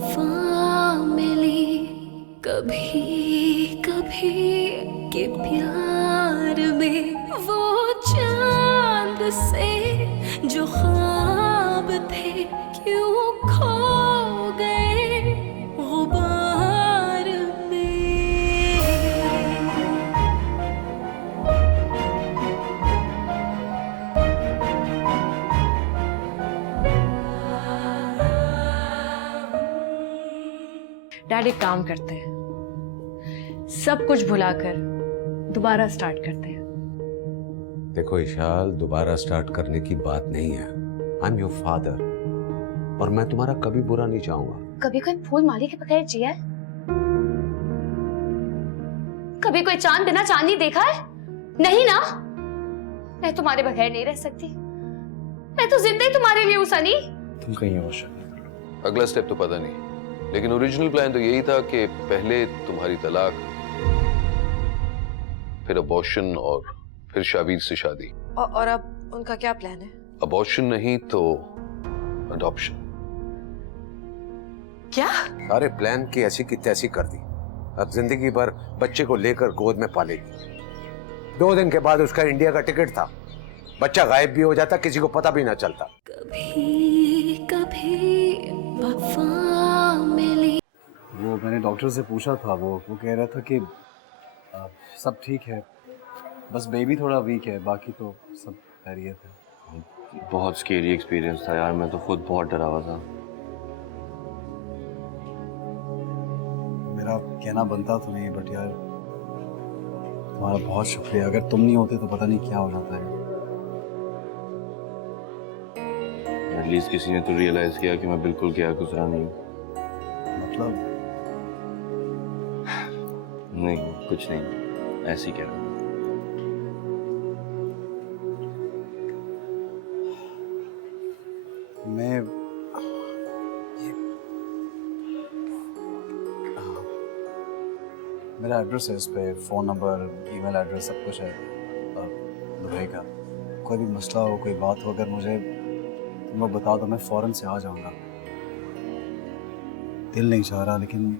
वफा मिली कभी कभी के प्यार में, वो चांद से जो ख्वाब थे क्यों खो गए गुबार डैड एक काम करते हैं, सब कुछ भुलाकर दोबारा स्टार्ट करते हैं। देखो इशाल, दोबारा स्टार्ट करने की बात नहीं है। आई एम योर फादर और मैं तुम्हारा कभी बुरा नहीं चाहूंगा। कभी कोई फूल माली के बगैर जिया है? कभी कोई चांद बिना चांदनी देखा है? नहीं ना। मैं तुम्हारे बगैर नहीं रह सकती। मैं तो जिंदा ही तुम्हारे लिए हूं सनी। तुम कहीं और शादी कर लो। अगला स्टेप तो पता नहीं, लेकिन ओरिजिनल प्लान तो यही था कि पहले तुम्हारी तलाक, फिर अबॉर्शन और फिर शाबीर से शादी। और अब उनका क्या प्लान है? अबॉर्शन नहीं तो अडॉप्शन। क्या? सारे प्लान की ऐसी की तैसी कर दी। अब जिंदगी भर बच्चे को लेकर गोद में पालेगी। 2 दिन के बाद उसका इंडिया का टिकट था, बच्चा गायब भी हो जाता, किसी को पता भी ना चलता। कभी कभी वफा मिली। वो मैंने डॉक्टर से पूछा था, वो कह रहा था कि सब ठीक है, बस बेबी थोड़ा वीक है, बाकी तो सब खैरियत है। बहुत स्केरी एक्सपीरियंस था यार, मैं तो खुद बहुत डरा हुआ था। मेरा कहना बनता तो नहीं, बट यार तुम्हारा बहुत शुक्रिया। अगर तुम नहीं होते तो पता नहीं क्या हो जाता है। एटलीस्ट किसी ने तो रियलाइज किया कि मैं बिल्कुल गया गुजरा नहीं। मतलब नहीं, कुछ नहीं, ऐसे ही कह रहा हूं। मैं मेरा एड्रेस है इस पे, फ़ोन नंबर, ईमेल एड्रेस, सब कुछ है दुबई का। कोई भी मसला हो, कोई बात हो, अगर मुझे तुम लोग बता दो, मैं फ़ौरन से आ जाऊंगा। दिल नहीं चाह रहा, लेकिन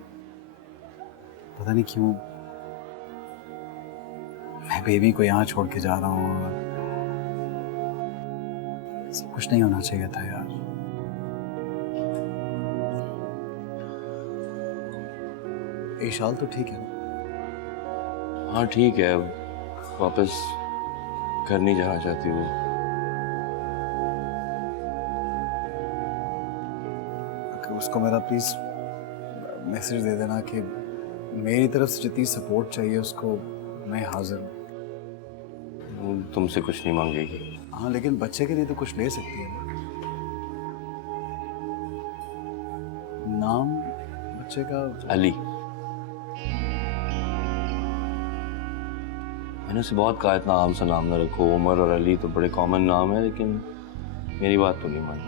पता नहीं क्यों मैं बेबी को यहाँ छोड़ के जा रहा हूँ और सब कुछ नहीं होना चाहिए था यार। ईशाल तो ठीक है ना? हाँ ठीक है, वापस घर नहीं जाना चाहती वो। उसको मेरा प्लीज मैसेज दे देना कि मेरी तरफ से जितनी सपोर्ट चाहिए उसको मैं हाजिर हूँ। वो तुमसे कुछ नहीं मांगेगी। हाँ, लेकिन बच्चे के लिए तो कुछ ले सकती है ना। नाम बच्चे का? अली। मैंने उसे बहुत कहा इतना आम सा नाम ना रखो। उमर और अली तो बड़े कॉमन नाम है, लेकिन मेरी बात तो नहीं मानी।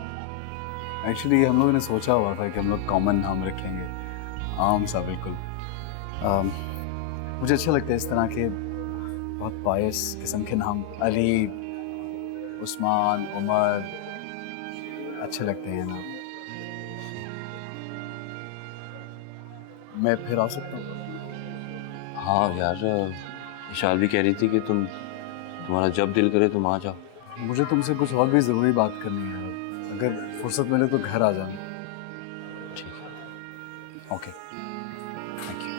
एक्चुअली हम लोगों ने सोचा हुआ था कि हम लोग कॉमन नाम रखेंगे, आम सा बिल्कुल। मुझे अच्छा लगता है इस तरह के बहुत बायस किस्म के नाम। अली, उस्मान, उमर अच्छे लगते हैं नाम। मैं फिर आ सकता हूँ? हाँ यार, विशाल भी कह रही थी कि तुम्हारा जब दिल करे तुम आ जाओ। मुझे तुमसे कुछ और भी ज़रूरी बात करनी है, अगर फुर्सत मिले तो घर आ जाना। ठीक है, ओके, थैंक यू।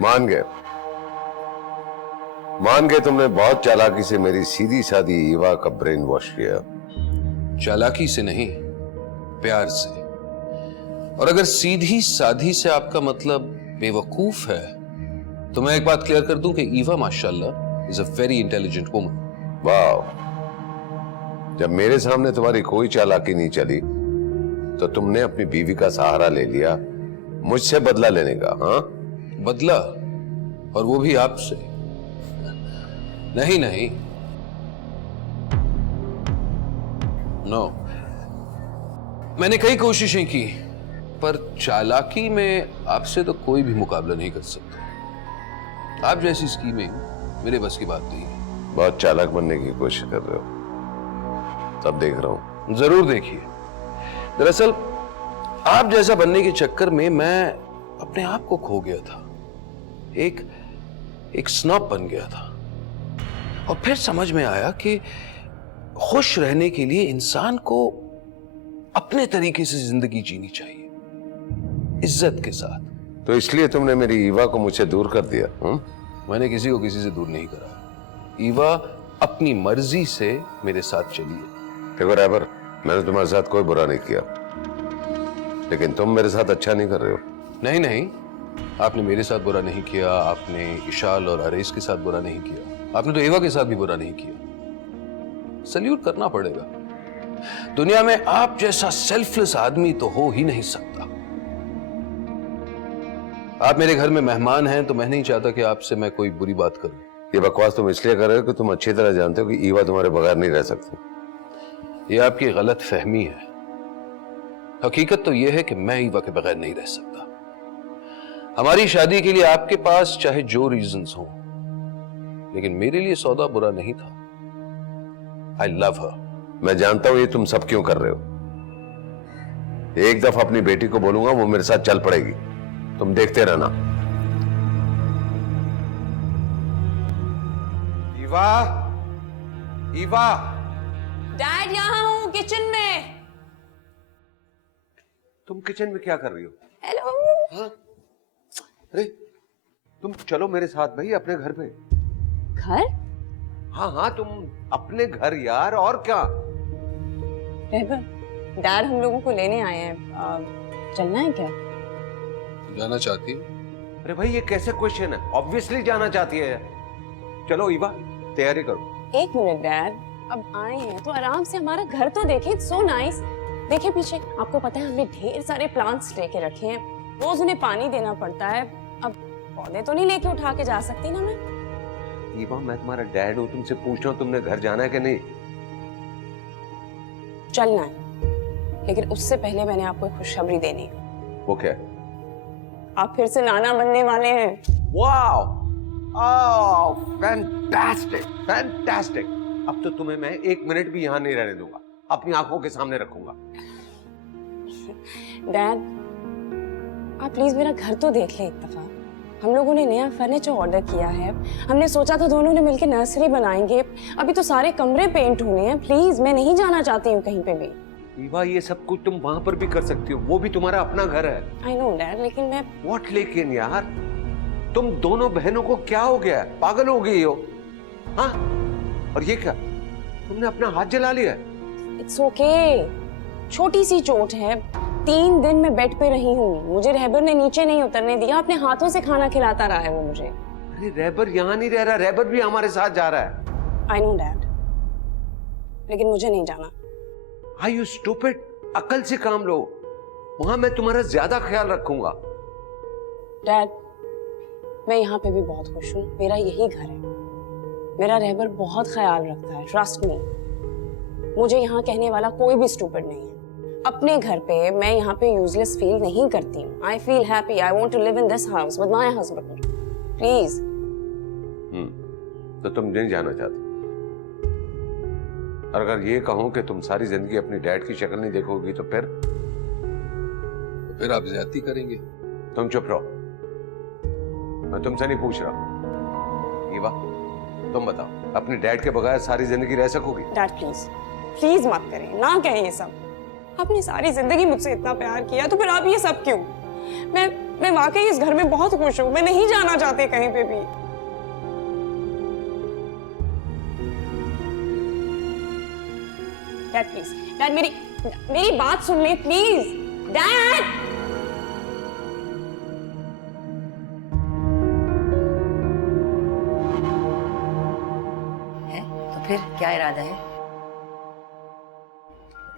मान गए तुमने बहुत चालाकी से मेरी सीधी सादी ईवा का ब्रेन वॉश किया। चालाकी से नहीं, प्यार से। और अगर सीधी साधी से आपका मतलब बेवकूफ है, तो मैं एक बात क्लियर कर दूं कि ईवा माशाल्लाह is a very intelligent woman. वाह, जब मेरे सामने तुम्हारी कोई चालाकी नहीं चली तो तुमने अपनी बीवी का सहारा ले लिया मुझसे बदला लेने का। हाँ, बदला, और वो भी आपसे। नहीं नहीं, नो, मैंने कई कोशिशें की, पर चालाकी में आपसे तो कोई भी मुकाबला नहीं कर सकता। आप जैसी स्कीमिंग मेरे बस की बात नहीं है। बहुत चालाक बनने की कोशिश कर रहे हो। सब देख रहा हूँ। जरूर देखिए। दरअसल आप जैसा बनने के चक्कर में मैं अपने आप को खो गया था, एक स्नॉब बन गया था। और फिर समझ में आया कि खुश रहने के लिए इंसान को अपने तरीके से जिंदगी जीनी चाहिए, इज्जत के साथ। तो इसलिए तुमने मेरी ईवा को मुझसे दूर कर दिया? मैंने किसी को किसी से दूर नहीं करा। ईवा अपनी मर्जी से मेरे साथ चली है। देखो रहबर, मैंने तुम्हारे साथ कोई बुरा नहीं किया, लेकिन तुम मेरे साथ अच्छा नहीं कर रहे हो। नहीं नहीं, आपने मेरे साथ बुरा नहीं किया, आपने इशाल और अरेस के साथ बुरा नहीं किया, आपने तो ईवा के साथ भी बुरा नहीं किया। सल्यूट करना पड़ेगा। दुनिया में आप जैसा सेल्फलेस आदमी तो हो ही नहीं सकता। आप मेरे घर में मेहमान हैं तो मैं नहीं चाहता कि आपसे मैं कोई बुरी बात करूं। ये बकवास तुम इसलिए कर रहे हो कि तुम अच्छी तरह जानते हो कि ईवा तुम्हारे बगैर नहीं रह सकती। ये आपकी गलत फहमी है। हकीकत तो यह है कि मैं ईवा के बगैर नहीं रह सकता। हमारी शादी के लिए आपके पास चाहे जो रीजंस हो, लेकिन मेरे लिए सौदा बुरा नहीं था। आई लव हर। मैं जानता हूं ये तुम सब क्यों कर रहे हो। एक दफा अपनी बेटी को बोलूंगा, वो मेरे साथ चल पड़ेगी। तुम देखते रहना। ईवा, ईवा। डैड यहाँ हूँ किचन में। तुम किचन में क्या कर रही हो? हेलो। हाँ? अरे तुम चलो मेरे साथ भाई, अपने घर पे। घर? हाँ हाँ, तुम अपने घर यार, और क्या। डैड हम लोगों को लेने आए हैं, चलना है क्या? जाना चाहती है? अरे भाई ये कैसे क्वेश्चन है? ऑब्वियसली जाना चाहती है। चलो ईवा, तैयारी करो। एक मिनट डैड, अब आए हैं तो आराम से हमारा घर तो देखें। So nice. देखिए पीछे, आपको पता है हमने ढेर सारे प्लांट्स लेके रखे हैं, रोज उन्हें पानी देना पड़ता है। अब पौधे तो नहीं लेके उठा के जा सकती ना मैं। ईवा, मैं तुम्हारा डैड हूँ, तुमसे पूछ रहा हूँ तुमने घर जाना है कि नहीं। चलना है, लेकिन उससे पहले मैंने आपको एक खुशखबरी देनी है। वो क्या है? आप फिर से नाना बनने वाले हैं। Wow, oh fantastic, fantastic. अब तो तुम्हें मैं एक मिनट भी यहाँ नहीं रहने दूंगा, अपनी आंखों के सामने रखूंगा। डैड, आप प्लीज मेरा घर तो देख ले एक दफा। हम लोगों ने नया फर्नीचर ऑर्डर किया है। हमने सोचा था दोनों ने मिलकर नर्सरी बनाएंगे। अभी तो सारे कमरे पेंट होने हैं। प्लीज, मैं नहीं जाना चाहती हूँ कहीं पे भी। ईवा, ये सब कुछ तुम वहां पर भी कर सकती हो, वो भी तुम्हारा अपना घर है। आई नो डैड, लेकिन मैं व्हाट लेकिन यार, तुम दोनों बहनों को क्या हो गया? पागल हो गई हो? हाँ? और ये क्या, तुमने अपना हाथ जला लिया? इट्स ओके, छोटी सी चोट है। 3 दिन मैं बेड पे रही हूँ, मुझे रहबर ने नीचे नहीं उतरने दिया। अपने हाथों से खाना खिलाता रहा है वो मुझे। अरे रहबर यहाँ नहीं रह रहा, रहबर भी हमारे साथ जा रहा है। आई नो डैड, लेकिन मुझे नहीं जाना। Are you stupid? अकल से काम लो, वहां मैं तुम्हारा ज्यादा ख्याल रखूंगा। डैड, मैं यहाँ पे भी बहुत खुश हूँ। मेरा यही घर है। मेरा रहबर बहुत ख्याल रखता है, ट्रस्ट मी। मुझे यहाँ कहने वाला कोई भी स्टूपिड नहीं है। अपने घर पे मैं यहाँ पे यूजलेस फील नहीं करती हूँ। I feel happy. I want to live in this house with my husband. Please. तो तुम नहीं जाना चाहती? और अगर ये कहूं कि तुम सारी जिंदगी अपनी डैड की शक्ल नहीं देखोगी तो फिर आप ज्यादती करेंगे। तुम चुप रहो, मैं तुमसे नहीं पूछ रहा। ईवा, तुम बताओ, अपने डैड के बगैर सारी जिंदगी रह सकोगी? डैड प्लीज, प्लीज मत करें, ना कहें ये सब। आपने सारी जिंदगी मुझसे इतना प्यार किया, तो फिर आप ये सब क्यों? मैं वाकई इस घर में बहुत खुश हूँ। मैं नहीं जाना चाहती कहीं पे भी। डैड प्लीज, डैड मेरी बात सुन ले प्लीज। डैड, है तो फिर क्या इरादा है?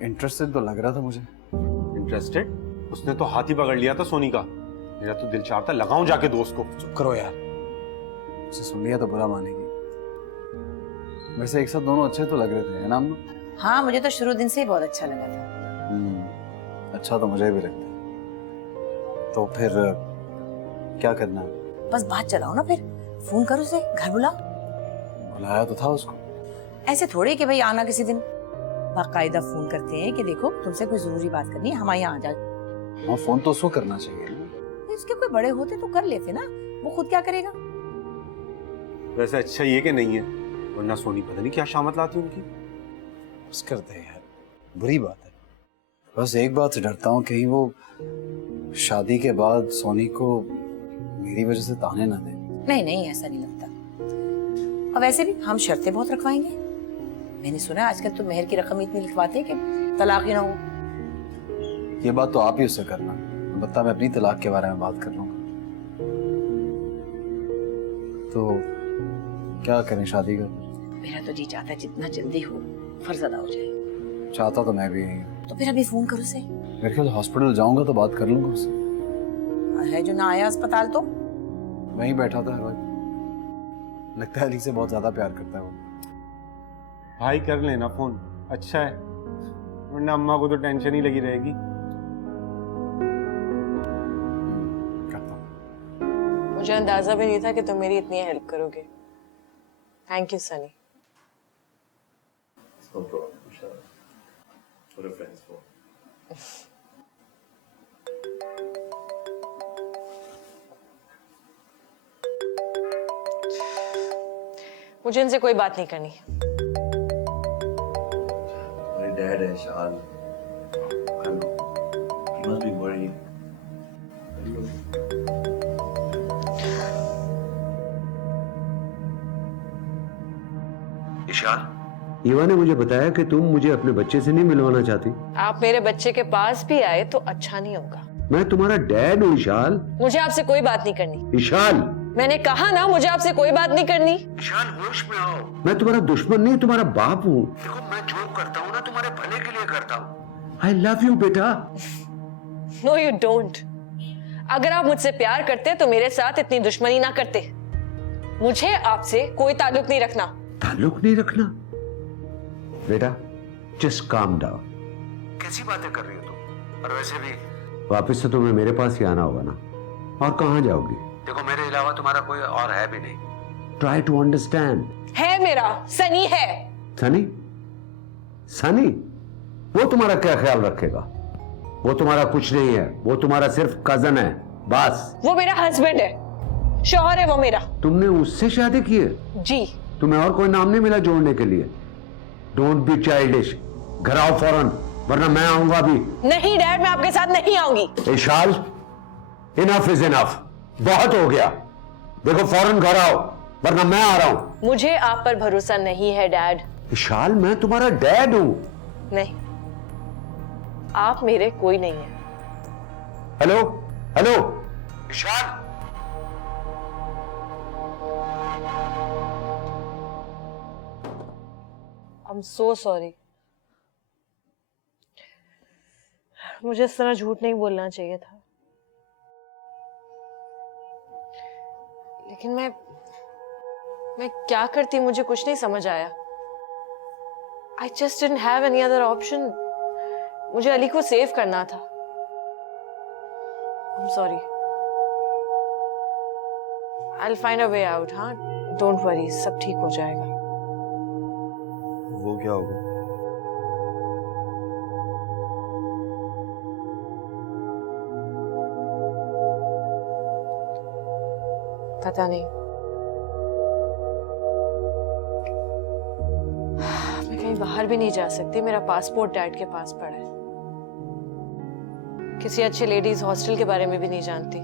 इंटरेस्टेड तो लग रहा था मुझे। इंटरेस्टेड? उसने तो हाथ ही पकड़ लिया था सोनी का। मेरा तो दिल चाहता लगाऊं जाके दोस्त को। चुप करो यार, उसे सुन लिया तो बुरा मानेगी। वैसे एक साथ दोनों अच्छे तो लग रहे थे, है ना अम्मा? हाँ, मुझे तो शुरू दिन से ही बहुत अच्छा लगा था। अच्छा तो मुझे भी लगता है। तो फिर क्या करना है? बस बात चलाओ ना, फिर फोन करो उसे, घर बुलाओ। बुलाया तो था उसको। ऐसे थोड़े कि भाई आना किसी दिन। बाकायदा फोन करते हैं कि देखो तुमसे कोई जरूरी बात करनी है, हमारे यहाँ आ जाओ। हाँ, फोन तो उसको करना चाहिए। इसके कोई बड़े होते तो कर लेते ना, वो खुद क्या करेगा। वैसे अच्छा ये कि नहीं है, वरना सोनी पता नहीं क्या शामत लाती उनकी। बस करते हैं यार, बुरी बात है। बस एक बात से डरता हूँ कहीं वो शादी के बाद सोनी को मेरी वजह से ताने ना दे। नहीं नहीं, ऐसा नहीं लगता। और वैसे भी हम शर्तें बहुत रखवाएंगे। मैंने सुना आजकल तो मेहर की रकम इतनी लिखवाते हैं कि तलाक ही ना हो। ये बात तो आप ही उससे करना, बता मैं अपनी तलाक के बारे में बात कर लूंगा। तो क्या करें, शादी का? मेरा तो जी चाहता है जितना जल्दी हो फर्ज अदा हो जाए। चाहता तो मैं भी यही हूँ। तो फिर अभी फोन करो उसे। मेरे ख्याल हॉस्पिटल जाऊंगा तो बात कर लूंगा उससे। है जो ना आया अस्पताल तो वहीं बैठा था हर वक्त। लगता है अली से बहुत ज्यादा प्यार करता है वो। भाई कर लेना फोन, अच्छा है, वरना अम्मा को तो टेंशन ही लगी रहेगी। करता हूँ। मुझे अंदाजा भी नहीं था कि तुम मेरी इतनी हेल्प करोगे। Thank you Sunny. मुझे इनसे कोई बात नहीं करनी। मेरे डैड है शाल, कर लो। He must be worried. कर लो। ईशान, ईवा ने मुझे बताया कि तुम मुझे अपने बच्चे से नहीं मिलवाना चाहती। आप मेरे बच्चे के पास भी आए तो अच्छा नहीं होगा। मैं तुम्हारा डैड हूँ ईशान। मुझे आपसे कोई बात नहीं करनी। ईशान, मैंने कहा ना, मुझे आपसे कोई बात नहीं करनी। ईशान होश में आओ। मैं तुम्हारा दुश्मन नहीं, तुम्हारा बाप हूँ। देखो मैं जो करता हूँ ना तुम्हारे भले के लिए करता हूँ। आई लव यू बेटा। No you don't. अगर आप मुझसे प्यार करते तो मेरे साथ इतनी दुश्मनी ना करते। मुझे आपसे कोई ताल्लुक नहीं रखना। ताल्लुक नहीं रखना? बेटा जस्ट काम डाउन। कैसी बातें कर रही हो तुम? और वैसे भी वापस से तुम्हें मेरे पास ही आना होगा ना, और कहाँ जाओगी? देखो मेरे अलावा तुम्हारा कोई और है भी नहीं। Try to understand. है मेरा सनी है। सनी? सनी? वो तुम्हारा क्या ख्याल रखेगा? वो तुम्हारा कुछ नहीं है, वो तुम्हारा सिर्फ कजन है बस। वो मेरा हस्बैंड है, शौहर है वो मेरा। तुमने उससे शादी की है? जी। तुम्हें और कोई नाम नहीं मिला जोड़ने के लिए? Don't be childish. घर आओ फौरन, वरना मैं आऊंगा भी। नहीं डैड, मैं आपके साथ नहीं आऊंगी। Ishal, enough is enough. बहुत हो गया। देखो फौरन घर आओ, वरना मैं आ रहा हूं। मुझे आप पर भरोसा नहीं है डैड। इशाल, मैं तुम्हारा डैड हूं। नहीं, आप मेरे कोई नहीं है। Hello hello Ishal. I am so sorry. मुझे इस तरह झूठ नहीं बोलना चाहिए था, लेकिन मैं क्या करती मुझे कुछ नहीं समझ आया। I just didn't have any other option. मुझे अली को सेव करना था। I'm sorry. I'll find a way out, हाँ? Don't worry, सब ठीक हो जाएगा। वो क्या होगा? पता नहीं। मैं कहीं बाहर भी नहीं जा सकती। मेरा पासपोर्ट डैड के पास पड़ा है। किसी अच्छे लेडीज हॉस्टल के बारे में भी नहीं जानती।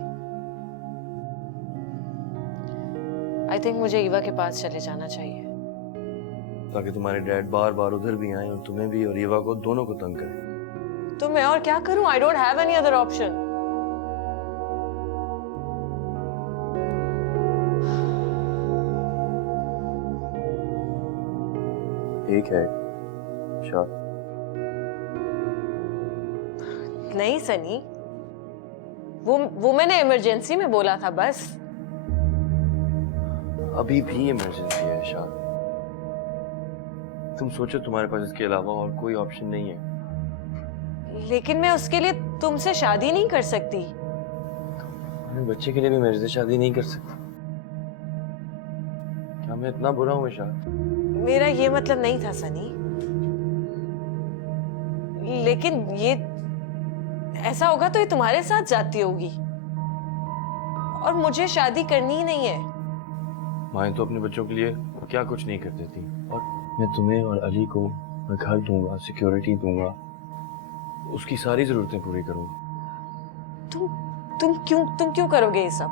आई थिंक मुझे ईवा के पास चले जाना चाहिए, ताकि तुम्हारे डैड बार बार उधर भी आए और तुम्हें भी और ईवा को, दोनों को तंग करें। तो मैं और क्या करूं? I don't have any other option. एक है शाह। नहीं सनी, वो मैंने इमरजेंसी में बोला था बस। अभी भी इमरजेंसी है शाह। तुम सोचो तुम्हारे पास इसके अलावा और कोई ऑप्शन नहीं है। लेकिन मैं उसके लिए तुमसे शादी नहीं कर सकती। अपने बच्चे के लिए भी मेरे से शादी नहीं कर सकती। क्या मैं इतना बुरा हूँ शाह? मेरा ये मतलब नहीं था सनी। लेकिन ये ऐसा होगा तो ये तुम्हारे साथ जाती होगी, और मुझे शादी करनी ही नहीं है। माएँ तो अपने बच्चों के लिए क्या कुछ नहीं कर देती, और मैं तुम्हें और अली को मैं घर दूंगा, सिक्योरिटी दूंगा, उसकी सारी जरूरतें पूरी करूंगा। तुम क्यों करोगे ये सब?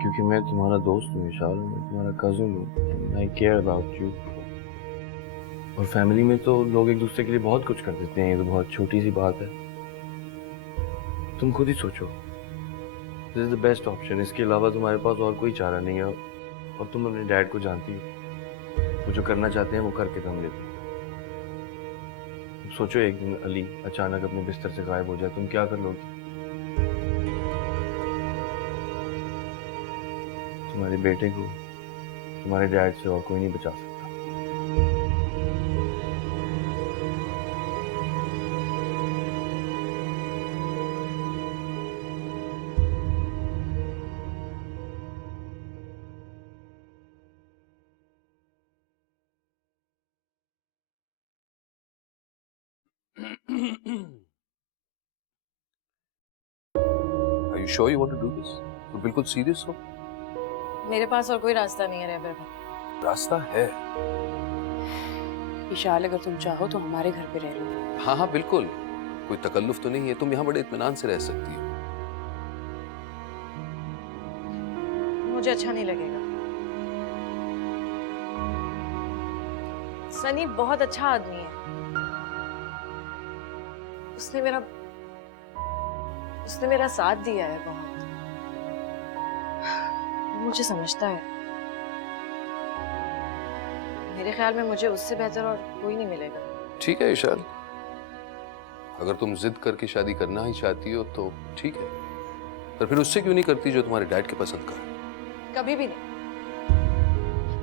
क्योंकि मैं तुम्हारा दोस्त हूँ विशाल, मैं तुम्हारा कजिन हूँ, आई केयर अबाउट यू। और फैमिली में तो लोग एक दूसरे के लिए बहुत कुछ कर देते हैं, ये तो बहुत छोटी सी बात है। तुम खुद ही सोचो, this is the best option, इसके अलावा तुम्हारे पास और कोई चारा नहीं है। और तुम अपने डैड को जानती हो, वो जो करना चाहते हैं वो करके दम लेते हैं। सोचो एक दिन अली अचानक अपने बिस्तर से गायब हो जाए, तुम क्या कर लोगे? तुम्हारे बेटे को तुम्हारे डैड से और कोई नहीं बचा सकता। Are you sure you want to do this? तो बिल्कुल सीरियस हो? मेरे पास और कोई रास्ता नहीं है रहबर भाई। रास्ता है। विशाल, अगर तुम चाहो तो हमारे घर पे रह लो। हाँ हाँ बिल्कुल, कोई तकल्लुफ तो नहीं है, तुम यहाँ बड़े इत्मीनान से रह सकती हो। मुझे अच्छा नहीं लगेगा। सनी बहुत अच्छा आदमी है, उसने मेरा साथ दिया है बहुत, मुझे समझता है। मेरे ख्याल में मुझे उससे बेहतर और कोई नहीं मिलेगा। ठीक है विशाल, अगर तुम जिद करके शादी करना ही चाहती हो तो ठीक है, पर फिर उससे क्यों नहीं करती जो तुम्हारे डैड के पसंद का है? कभी भी नहीं।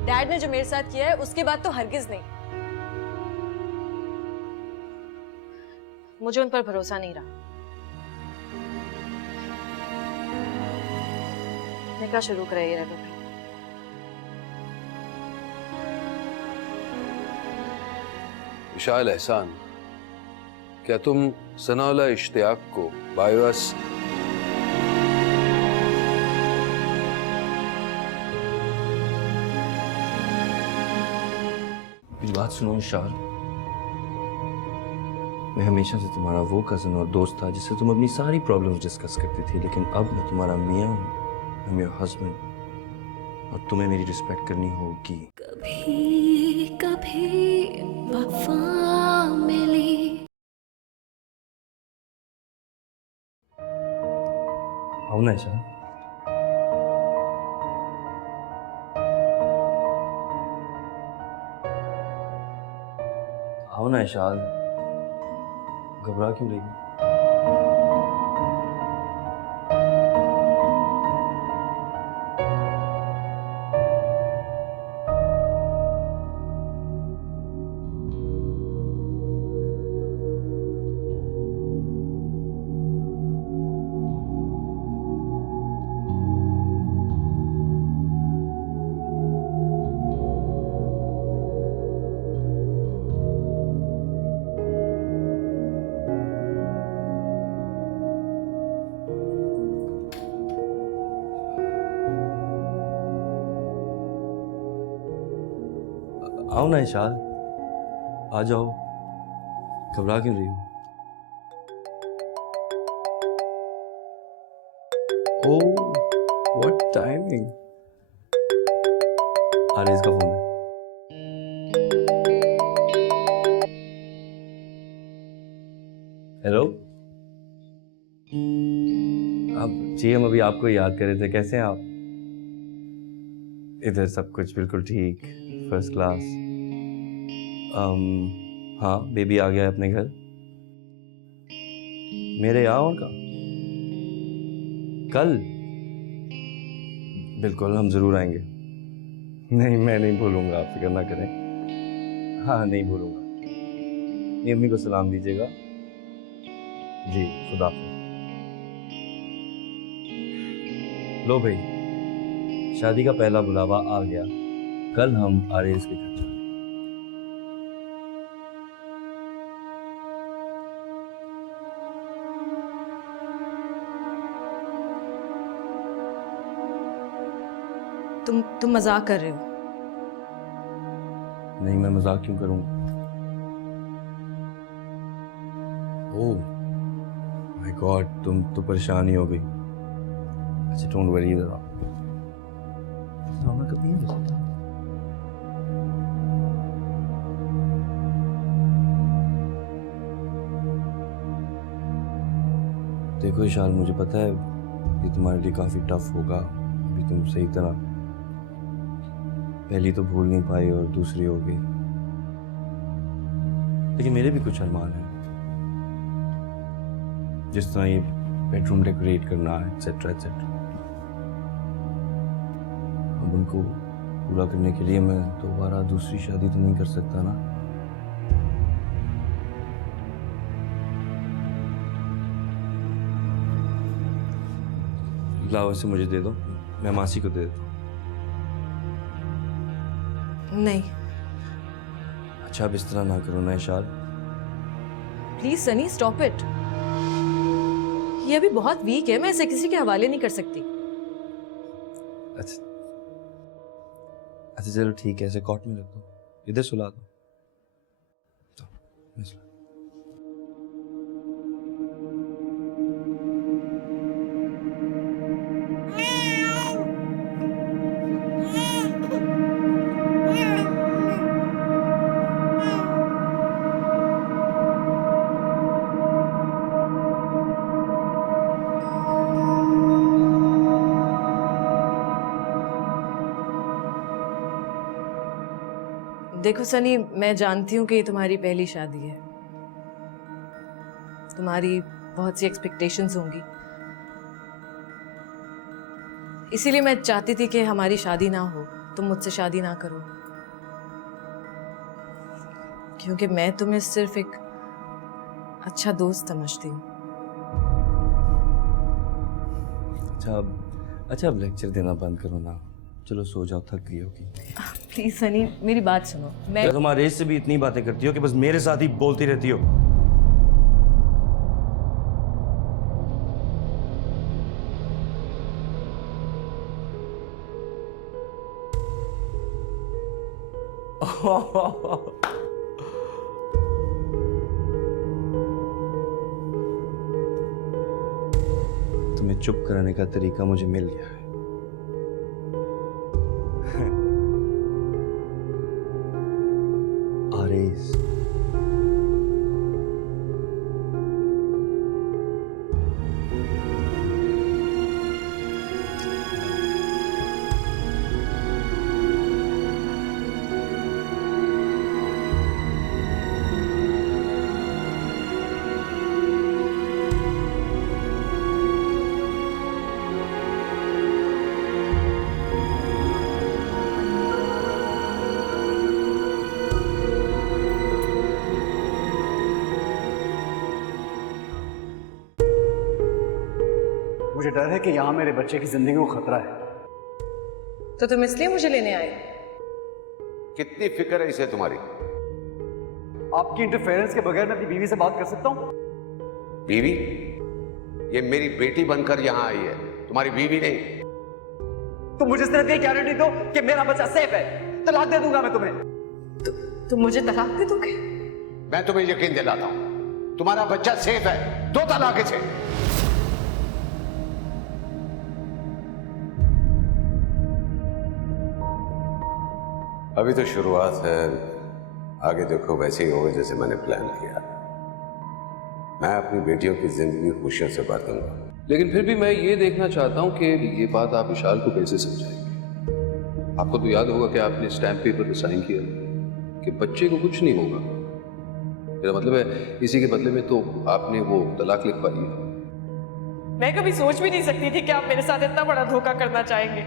डैड ने जो मेरे साथ किया है उसके बाद तो हरगिज नहीं। मुझे उन पर भरोसा नहीं रहा। निकाह शुरू कराइए रहबर भाई। विशाल एहसान, क्या तुम सनाउल्लाह इश्तियाक को बायस मेरी बात सुनो विशाल, मैं हमेशा से तुम्हारा वो कज़न और दोस्त था जिससे तुम अपनी सारी प्रॉब्लम्स डिस्कस करती थी, लेकिन अब मैं तुम्हारा मियाँ हूँ, आई एम योर हस्बैंड, और तुम्हें मेरी रिस्पेक्ट करनी होगी। कभी कभी वफा मिली। आओ ना ईशा, आओ ना इशाल, घबरा क्यों रही? आओ ना इशाल, आ जाओ, घबरा क्यों रही हो? ओह, व्हाट टाइमिंग। आरिज़ का फोन है। हेलो, जी हम अभी आपको याद कर रहे थे। कैसे हैं आप? इधर सब कुछ बिल्कुल ठीक, फर्स्ट क्लास। हाँ, बेबी आ गया है अपने घर। मेरे यहाँ और का कल बिल्कुल हम ज़रूर आएंगे। नहीं, मैं नहीं भूलूंगा, आप फिक्र ना करें। हाँ, नहीं भूलूंगा। नहीं, अम्मी को सलाम दीजिएगा। जी, खुदा हाफिज़। लो भाई, शादी का पहला बुलावा आ गया। कल हम आरिज़ के घर चलेंगे। तुम मजाक कर रहे हो? नहीं, मैं मजाक क्यों करूंगा? ओह माय गॉड, तुम तो परेशान ही हो गई। अच्छा डोंट वरी, इधर आओ। मैं कभी नहीं बचता। देखो विशाल, मुझे पता है ये तुम्हारे लिए काफी टफ होगा। अभी तुम सही तरह पहली तो भूल नहीं पाई और दूसरी हो गई, लेकिन मेरे भी कुछ अरमान हैं, जिस तरह ये बेडरूम डेकोरेट करना है एक्सेट्रा एक्सेट्रा। अब उनको पूरा करने के लिए मैं दोबारा दूसरी शादी तो नहीं कर सकता ना। लाओ इसे मुझे दे दो, मैं मासी को दे देता हूँ। नहीं अच्छा अब इस तरह ना करो ना इशार। Please Sunny, stop it. ये अभी बहुत वीक है, मैं इसे किसी के हवाले नहीं कर सकती। अच्छा अच्छा चलो ठीक है, इसे कॉट में रख दो, इधर सुला दो। मैं सुला। देखो सनी, मैं जानती हूँ कि ये तुम्हारी पहली शादी है, तुम्हारी बहुत सी एक्सपेक्टेशंस होंगी, इसीलिए मैं चाहती थी कि हमारी शादी ना हो, तुम मुझसे शादी ना करो, क्योंकि मैं तुम्हें सिर्फ एक अच्छा दोस्त समझती हूँ। अच्छा अब लेक्चर देना बंद करो ना, चलो सो जाओ, थक गई होगी। प्लीज सनी, मेरी बात सुनो। मैं तुम आरेश से भी इतनी बातें करती हो कि बस मेरे साथ ही बोलती रहती हो। तुम्हें चुप कराने का तरीका मुझे मिल गया है। आरेश, मुझे डर है कि यहाँ मेरे बच्चे की जिंदगी को खतरा है। तो तुम इसलिए मुझे लेने आए? कितनी फिक्र है इसे तुम्हारी? आपकी इंटरफेरेंस के बगैर मैं अपनी बीवी से बात कर सकता हूँ? बीवी? ये मेरी बेटी बनकर यहाँ आई है, तुम्हारी बीवी नहीं। तो मुझे सिर्फ ये गारंटी दो कि मेरा बच्चा सेफ है, तलाक दे दूंगा मैं तुम्हें। तुम मुझे तलाक दे दोगे? मैं तुम्हें यकीन दिलाता हूं, तुम्हारा बच्चा सेफ है, 2 तलाक से। अभी तो शुरुआत है, आगे देखो वैसे ही होगा जैसे मैंने प्लान किया। मैं अपनी बेटियों की जिंदगी खुशियों से भर दूंगा। लेकिन फिर भी मैं ये देखना चाहता हूं कि ये बात आप विशाल को कैसे समझाएंगे। आपको तो याद होगा कि आपने स्टैंप पेपर पे साइन किया कि बच्चे को कुछ नहीं होगा। मेरा मतलब है इसी के बदले में तो आपने वो तलाक लिखवाई है। मैं कभी सोच भी नहीं सकती थी कि आप मेरे साथ इतना बड़ा धोखा करना चाहेंगे।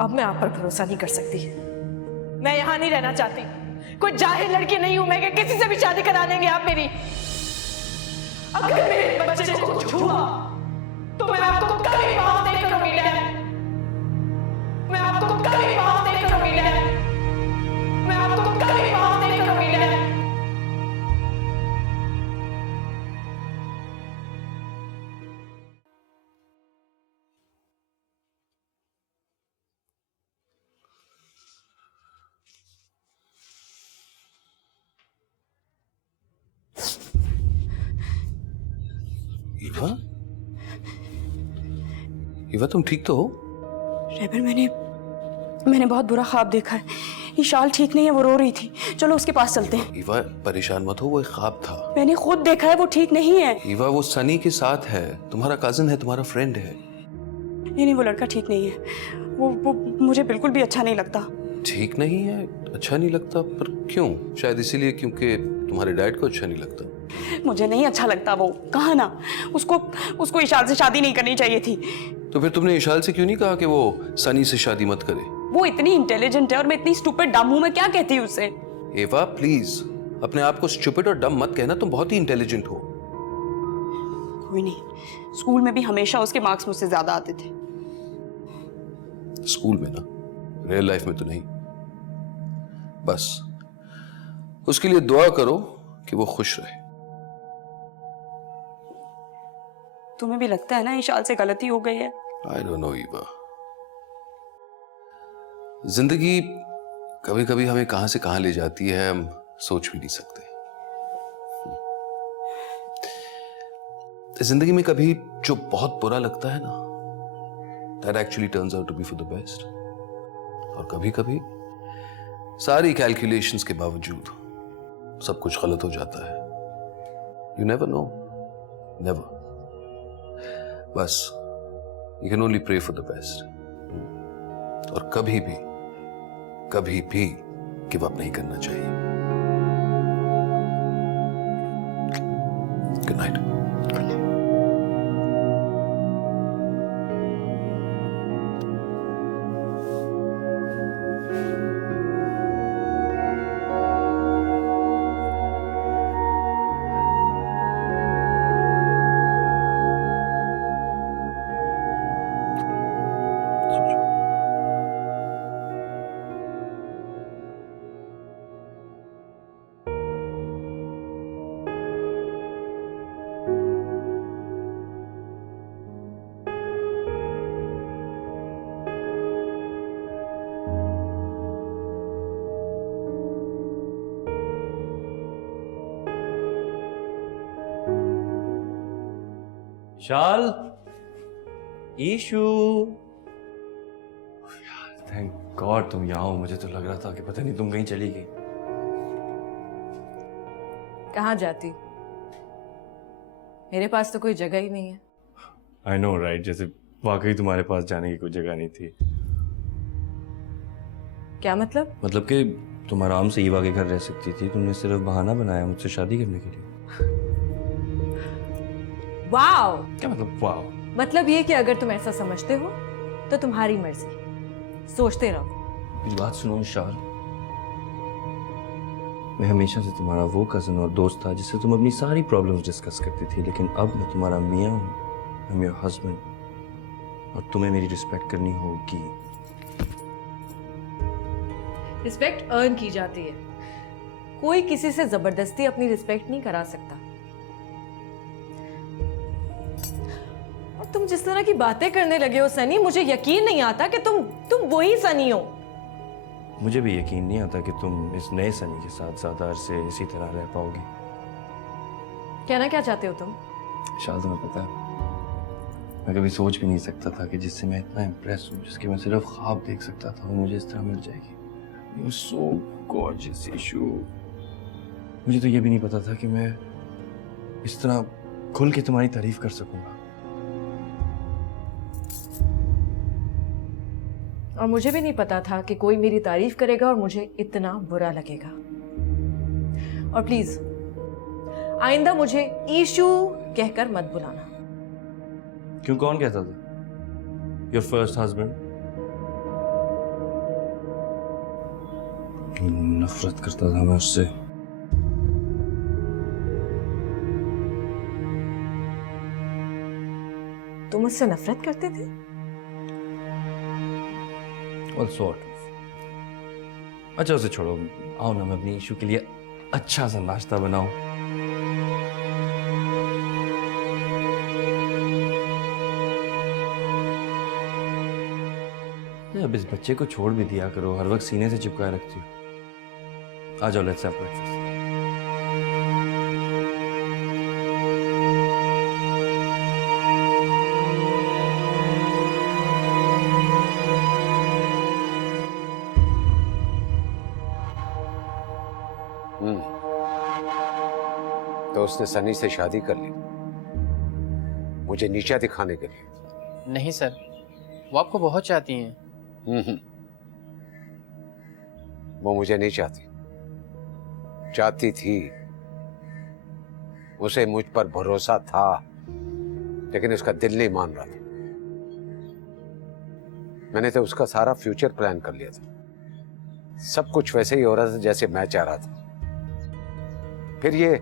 अब मैं आप पर भरोसा नहीं कर सकती। मैं यहाँ नहीं रहना चाहती। कोई जाहिल लड़की नहीं हूं मैं कि किसी से भी शादी करा देंगे आप मेरी। अगर मेरे बच्चे को कुछ हुआ तो मैं आपको कभी माफ नहीं करूंगी डैड। मैं आपको कभी माफ नहीं करूंगी डैड। मैं आपको कभी माफ नहीं करूंगी डैड। ईवा तुम ठीक तो हो? रहबर, मैंने बहुत बुरा ख्वाब देखा है। ये शाल ठीक नहीं है, वो रो रही थी। चलो उसके पास चलते हैं। ईवा परेशान मत हो, वो एक ख्वाब था। मैंने खुद देखा है, वो ठीक नहीं है। ईवा वो सनी के साथ है, तुम्हारा कजिन है, तुम्हारा फ्रेंड है। नहीं, वो लड़का ठीक नहीं है। वो मुझे बिल्कुल भी अच्छा नहीं लगता। ठीक नहीं है? अच्छा नहीं लगता? पर क्यों? शायद इसीलिए क्योंकि तुम्हारे डैड को अच्छा नहीं लगता। मुझे नहीं अच्छा लगता वो। कहा ना, उसको इशाल से शादी नहीं करनी चाहिए थी। तो फिर तुमने इशाल से क्यों नहीं कहा कि वो सनी से शादी मत करे? वो इतनी इंटेलिजेंट है और मैं इतनी स्टूपिड डम हूं, मैं क्या कहती उसे? एवा प्लीज अपने आप को स्टूपिड और डम मत कहना, तुम बहुत ही इंटेलिजेंट हो। कोई नहीं, स्कूल में भी हमेशा उसके मार्क्स मुझसे ज्यादा आते थे। स्कूल में ना, रियल लाइफ में तो नहीं। बस उसके लिए दुआ करो कि वो खुश रहे। तुम्हें भी लगता है ना इशाल से गलती हो गई है? आई डोंट नो ईवा, जिंदगी कभी कभी हमें कहां से कहां ले जाती है, हम सोच भी नहीं सकते। जिंदगी में कभी जो बहुत बुरा लगता है ना, that actually turns out to be for the best। और कभी कभी सारी कैलकुलेशंस के बावजूद सब कुछ गलत हो जाता है। You never know, never. बस you can only pray for the best. और कभी भी गिव अप नहीं करना चाहिए। Good night. शाल, ईशू। थैंक गॉड तुम यहाँ हो। मुझे तो लग रहा था कि पता नहीं तुम कहीं चली गई। कहाँ जाती? मेरे पास तो कोई जगह ही नहीं है। आई नो राइट, जैसे वाकई तुम्हारे पास जाने की कोई जगह नहीं थी। क्या मतलब? मतलब कि तुम आराम से ईवा के घर रह सकती थी, तुमने सिर्फ बहाना बनाया मुझसे शादी करने के लिए। वाओ! क्या मतलब वाओ? मतलब ये कि अगर तुम ऐसा समझते हो तो तुम्हारी मर्जी, सोचते रहो। मेरी बात सुनो शाल, मैं हमेशा से तुम्हारा वो कजन और दोस्त था जिससे तुम अपनी सारी प्रॉब्लम्स डिस्कस करती थी, लेकिन अब मैं तुम्हारा मियाँ हूँ, आई एम योर हस्बैंड, और तुम्हें मेरी रिस्पेक्ट करनी होगी। रिस्पेक्ट अर्न की जाती है, कोई किसी से जबरदस्ती अपनी रिस्पेक्ट नहीं करा सकता। और तुम जिस तरह की बातें करने लगे हो सनी, मुझे यकीन नहीं आता कि तुम वही सनी हो। मुझे भी यकीन नहीं आता कि तुम इस नए सनी के साथ ज्यादा अरसे इसी तरह रह पाओगी। कहना क्या चाहते हो तुम? शाल तुम्हें पता है, मैं कभी सोच भी नहीं सकता था कि जिससे मैं इतना इम्प्रेस हूँ, जिसके मैं सिर्फ ख्वाब देख सकता था, वो मुझे इस तरह मिल जाएगी। You're so gorgeous, ईशू। मुझे तो ये भी नहीं पता था कि मैं इस तरह खुल के तुम्हारी तारीफ कर सकूंगा। और मुझे भी नहीं पता था कि कोई मेरी तारीफ करेगा और मुझे इतना बुरा लगेगा। और प्लीज आइंदा मुझे ईशू कहकर मत बुलाना। क्यों, कौन कहता था? Your first husband. नफरत करता था मैं उससे। तुम मुझसे नफरत करते थे? Well, sort of. अच्छा उसे छोड़ो, आओ ना मैं अपनी ईशू के लिए अच्छा सा नाश्ता बनाऊं। अब इस बच्चे को छोड़ भी दिया करो, हर वक्त सीने से चिपकाए रखती हो। आ जाओ, लेट्स हैव ब्रेकफास्ट। तो उसने सनी से शादी कर ली, मुझे नीचा दिखाने के लिए। नहीं सर, वो आपको बहुत चाहती हैं। वो मुझे नहीं चाहती, चाहती थी। उसे मुझ पर भरोसा था, लेकिन उसका दिल नहीं मान रहा था। मैंने तो उसका सारा फ्यूचर प्लान कर लिया था, सब कुछ वैसे ही हो रहा था जैसे मैं चाह रहा था। फिर ये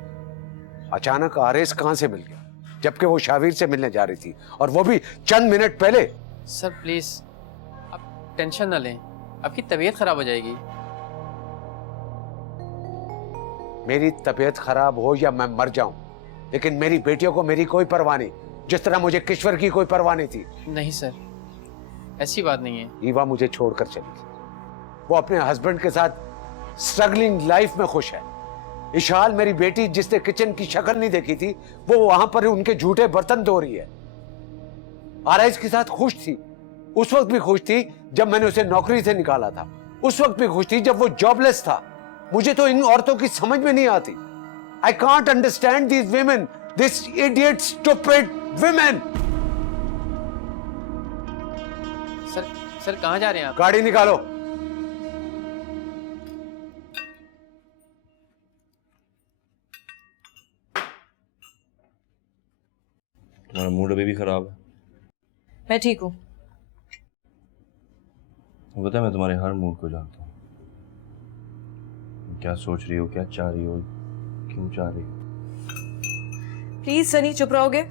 अचानक आरएस कहां से मिल गया, जबकि वो शावीर से मिलने जा रही थी, और वो भी चंद मिनट पहले। सर प्लीज आप टेंशन ना लें, आपकी तबीयत खराब हो जाएगी। मेरी तबीयत खराब हो या मैं मर जाऊं, लेकिन मेरी बेटियों को मेरी कोई परवाह नहीं, जिस तरह मुझे किश्वर की कोई परवाह नहीं थी। नहीं सर, ऐसी बात नहीं है। ईवा मुझे छोड़कर चली गई। वो अपने हस्बैंड के साथ स्ट्रगलिंग लाइफ में खुश है। इशाल मेरी बेटी, जिसने किचन की शक्ल नहीं देखी थी, वो वहां पर उनके झूठे बर्तन धो रही है। आरएस के साथ खुश थी, उस वक्त भी खुश थी जब मैंने उसे नौकरी से निकाला था, उस वक्त भी खुश थी जब वो जॉबलेस था। मुझे तो इन औरतों की समझ में नहीं आती। I can't understand these women, this idiot stupid women. Sir कहाँ जा रहे हैं आप? गाड़ी निकालो। तुम्हारा मूड अभी भी खराब है। मैं ठीक हूँ। पता है, मैं तुम्हारे हर मूड को जानता हूँ। क्या सोच रही हो, क्या चाह रही हो, क्यों चाह रही हो। प्लीज सनी, चुप रहोगे?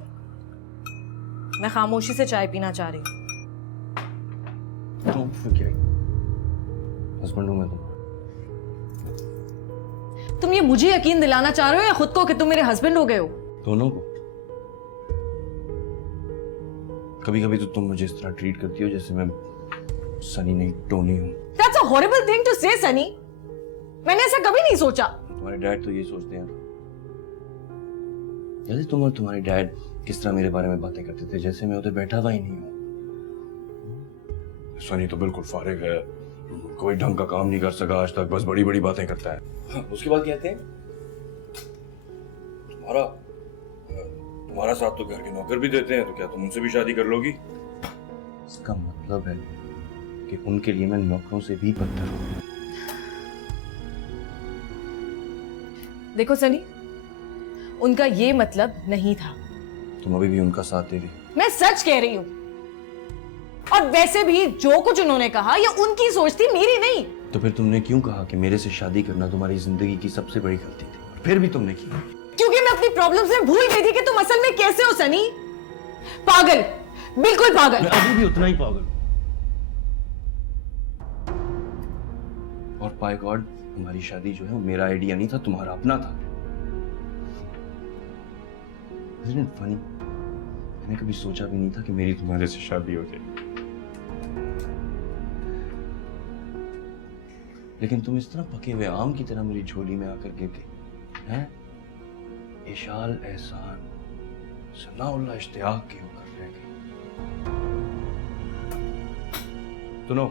मैं खामोशी से चाय पीना चाह रही हूँ। क्या हस्बैंड हूँ मैं तुम ये मुझे यकीन दिलाना चाह रहे हो या खुद को कि तुम मेरे हस्बैंड हो गए हो? दोनों को। कभी कभी तो तुम मुझे इस तरह ट्रीट करती हो जैसे मैं सनी नहीं टोनी हूँ। That's a horrible thing to say, Sunny. मैंने ऐसा कभी नहीं सोचा। तुम्हारे डैड तो ये सोचते हैं। जैसे तुम और तुम्हारे डैड किस तरह मेरे बारे में बातें करते थे, जैसे मैं उधर बैठा हुआ ही नहीं हूँ। सनी तो बिल्कुल फारिग है, कोई ढंग का काम नहीं कर सका आज तक, बस बड़ी बड़ी बातें करता है। हाँ, उसके बाद कहते हैं तुम्हारा साथ तो घर के नौकर भी देते हैं, तो क्या तुम उनसे भी शादी कर लोगी? इसका मतलब है कि उनके लिए मैं नौकरों से भी बदतर हूँ। देखो सनी, उनका ये मतलब नहीं था। तुम अभी भी उनका साथ दे रही हो। मैं सच कह रही हूँ। और वैसे भी जो कुछ उन्होंने कहा ये उनकी सोच थी, मेरी नहीं। तो फिर तुमने क्यों कहा कि मेरे से शादी करना तुम्हारी जिंदगी की सबसे बड़ी गलती थी? फिर भी तुमने की। क्योंकि मैं अपनी प्रॉब्लम्स में भूल गई थी कि तुम असल में कैसे हो सनी। पागल, बिल्कुल पागल। मैं अभी भी उतना ही पागल। और बाय गॉड, हमारी शादी जो है वो मेरा आइडिया नहीं था, तुम्हारा अपना था। Isn't it funny? मैंने कभी सोचा भी नहीं था कि मेरी तुम्हारे से शादी हो जाए, लेकिन तुम इस तरह पके हुए आम की तरह मेरी झोली में आकर गिर गई हैं। इशाल एहसान सनाउल्लाह इश्तियाक के होकर रह गई। सुनो,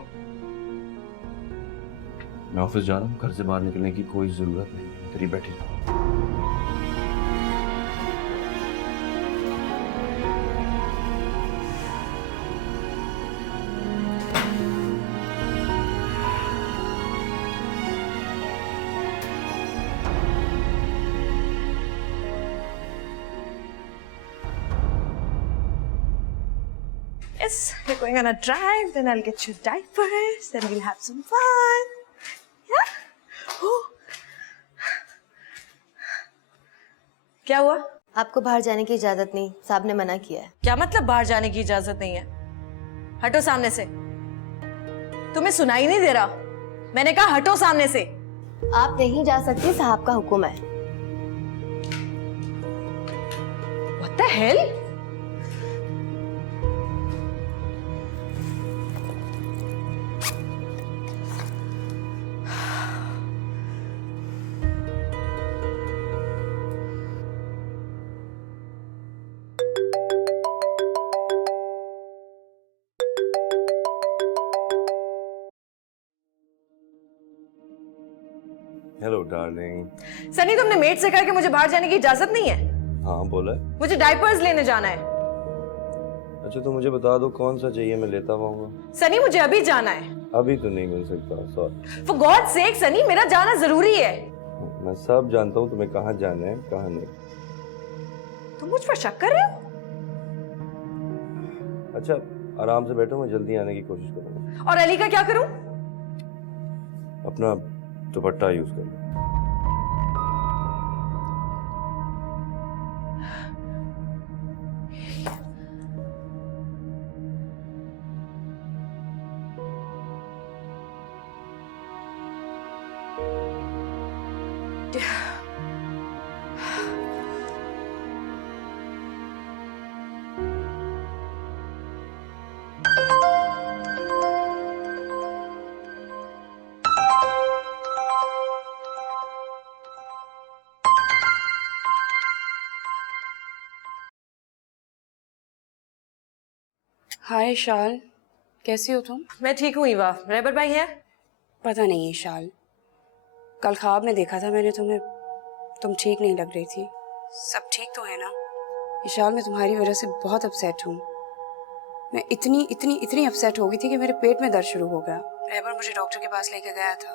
मैं ऑफिस जा रहा हूँ, घर से बाहर निकलने की कोई जरूरत नहीं है, तेरी बैठी रहो। Yes, we're going on a drive, then I'll get you diapers, then we'll have some fun. Yeah? Oh. क्या हुआ? आपको बाहर जाने की इजाजत नहीं, साहब ने मना किया है। क्या मतलब बाहर जाने की इजाजत नहीं है? हटो सामने से। तुम्हें सुनाई नहीं दे रहा? मैंने कहा हटो सामने से। आप नहीं जा सकती, साहब का हुक्म है। What the hell? Hello darling. Sunny, तुमने मेड से कहा कि मुझे बाहर जाने की इजाजत नहीं है। हाँ बोला है। मुझे डायपर्स लेने जाना है। अच्छा तो मुझे बता दो कौन सा चाहिए, मैं लेता आऊंगा। सनी, मुझे अभी जाना है। अभी तो नहीं मिल सकता, sorry. For God's sake, Sunny, मेरा जाना जरूरी है। मैं सब जानता हूँ तुम्हें कहाँ जाना है कहाँ नहीं। तुम मुझ पर शक कर रहे हो? अच्छा आराम से बैठो, मैं जल्दी आने की कोशिश करूंगा। और अली का क्या करूं? अपना दुपट्टा यूज कर लो। हाय ईशाल, कैसी हो तुम? मैं ठीक हूँ ईवा। रहबर भाई है? पता नहीं ईशाल, कल ख्वाब में देखा था मैंने तुम्हें, तुम ठीक नहीं लग रही थी। सब ठीक तो है ना? ईशाल, मैं तुम्हारी वजह से बहुत अपसेट हूँ। मैं इतनी इतनी इतनी अपसेट हो गई थी कि मेरे पेट में दर्द शुरू हो गया। रहबर मुझे डॉक्टर के पास लेके गया था।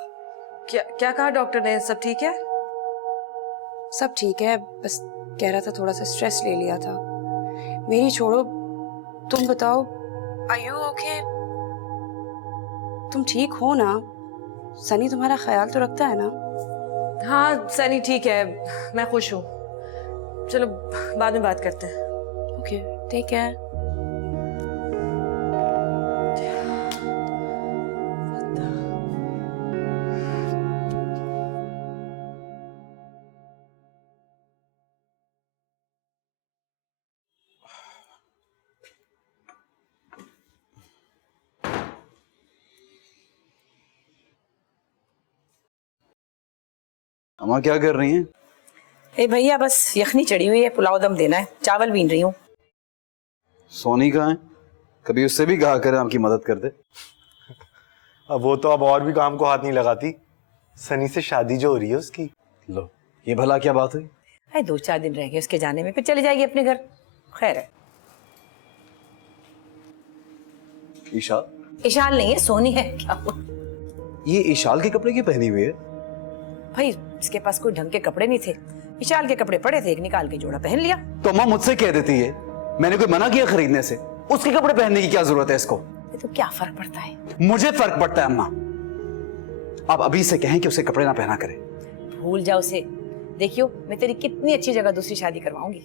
क्या कहा डॉक्टर ने? सब ठीक है? सब ठीक है, बस कह रहा था थोड़ा सा स्ट्रेस ले लिया था। मेरी छोड़ो, तुम बताओ, आर यू ओके? तुम ठीक हो ना? सनी तुम्हारा ख्याल तो रखता है ना? हाँ सनी ठीक है, मैं खुश हूँ। चलो बाद में बात करते हैं। Okay, take care. अम्मा क्या कर रही हैं? ए भैया, बस यखनी चढ़ी हुई है, पुलाव दम देना है, चावल बीन रही हूँ। सोनी कहाँ है? कभी उससे भी कहा करें आपकी मदद कर दे। अब वो तो अब और भी काम को हाथ नहीं लगाती। सनी से शादी जो हो रही है उसकी। लो, ये भला क्या बात हुई? अरे 2-4 दिन रह गए उसके जाने में, फिर चली जाएगी अपने घर। खैर है। ईशाल? इशाल नहीं है, सोनी है। क्या हुआ? ये ईशाल के कपड़े की पहनी हुई है? भाई इसके पास कोई ढंग के कपड़े नहीं थे, इशाल के कपड़े पड़े थे, एक निकाल के जोड़ा पहन लिया। तो अम्मा मुझसे कह देती है, मैंने कोई मना किया खरीदने से? उसके कपड़े पहनने की क्या जरूरत है इसको? तो क्या फर्क पड़ता है? मुझे फर्क पड़ता है अम्मा। आप अभी से कहें कि उसे कपड़े ना पहना करे। भूल जाओ उसे। देखियो मैं तेरी कितनी अच्छी जगह दूसरी शादी करवाऊंगी।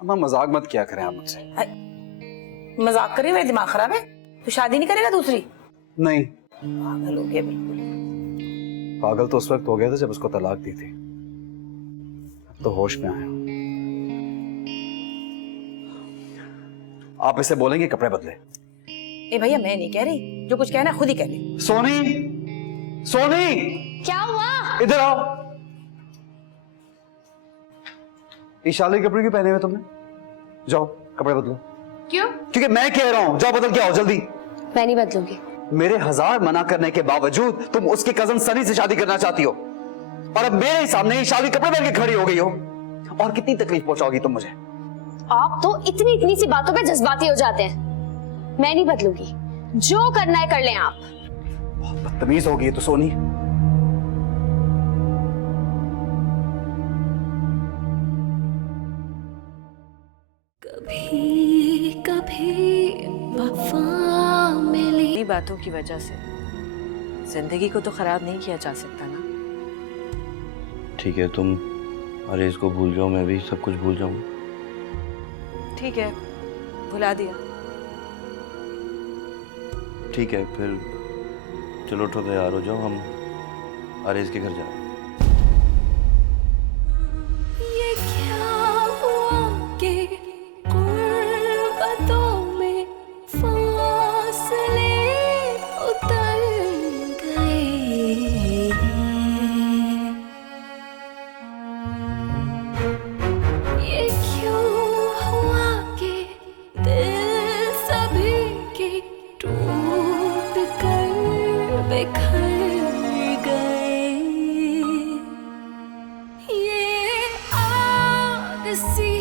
अम्मा मजाक मत किया करें आप मुझसे। मजाक करे? मेरा दिमाग खराब है? तू शादी नहीं करेगा दूसरी? नहीं। पागल हो गया बिल्कुल। पागल तो उस वक्त हो गया था जब उसको तलाक दी थी, अब तो होश में आया हूं। आप इसे बोलेंगे कपड़े बदले। ए भैया मैं नहीं कह रही, जो कुछ कहना खुद ही कह ले। सोनी, सोनी, क्या हुआ? इधर आओ। ईशाली कपड़े क्यों पहने हुए तुमने? जाओ कपड़े बदलो। क्यों? क्योंकि मैं कह रहा हूं, जाओ बदल के आओ जल्दी। मैं नहीं बदलूंगी। मेरे 1000 मना करने के बावजूद तुम उसके कजन सनी से शादी करना चाहती हो, और अब मेरे सामने ईशाली कपड़े पहन के खड़ी हो गई हो। और कितनी तकलीफ पहुंचाओगी तुम मुझे? आप तो इतनी इतनी सी बातों पे जज्बाती हो जाते हैं। मैं नहीं बदलूंगी, जो करना है कर लें आप। बहुत बदतमीज होगी तो सोनी। कभी कभी वफा मिली। बातों की वजह से जिंदगी को तो खराब नहीं किया जा सकता ना। ठीक है, तुम अरे इसको भूल जाओ, मैं भी सब कुछ भूल जाऊं। ठीक है, भुला दिया। ठीक है फिर चलो उठो, तैयार हो जाओ, हम आरेज के घर जाओ। ये क्या हुआ कि गुर्बतों में फासले उतर गए। ये क्यों हुआ कि दिल सभी के टूट कर बिखर गए। हंसी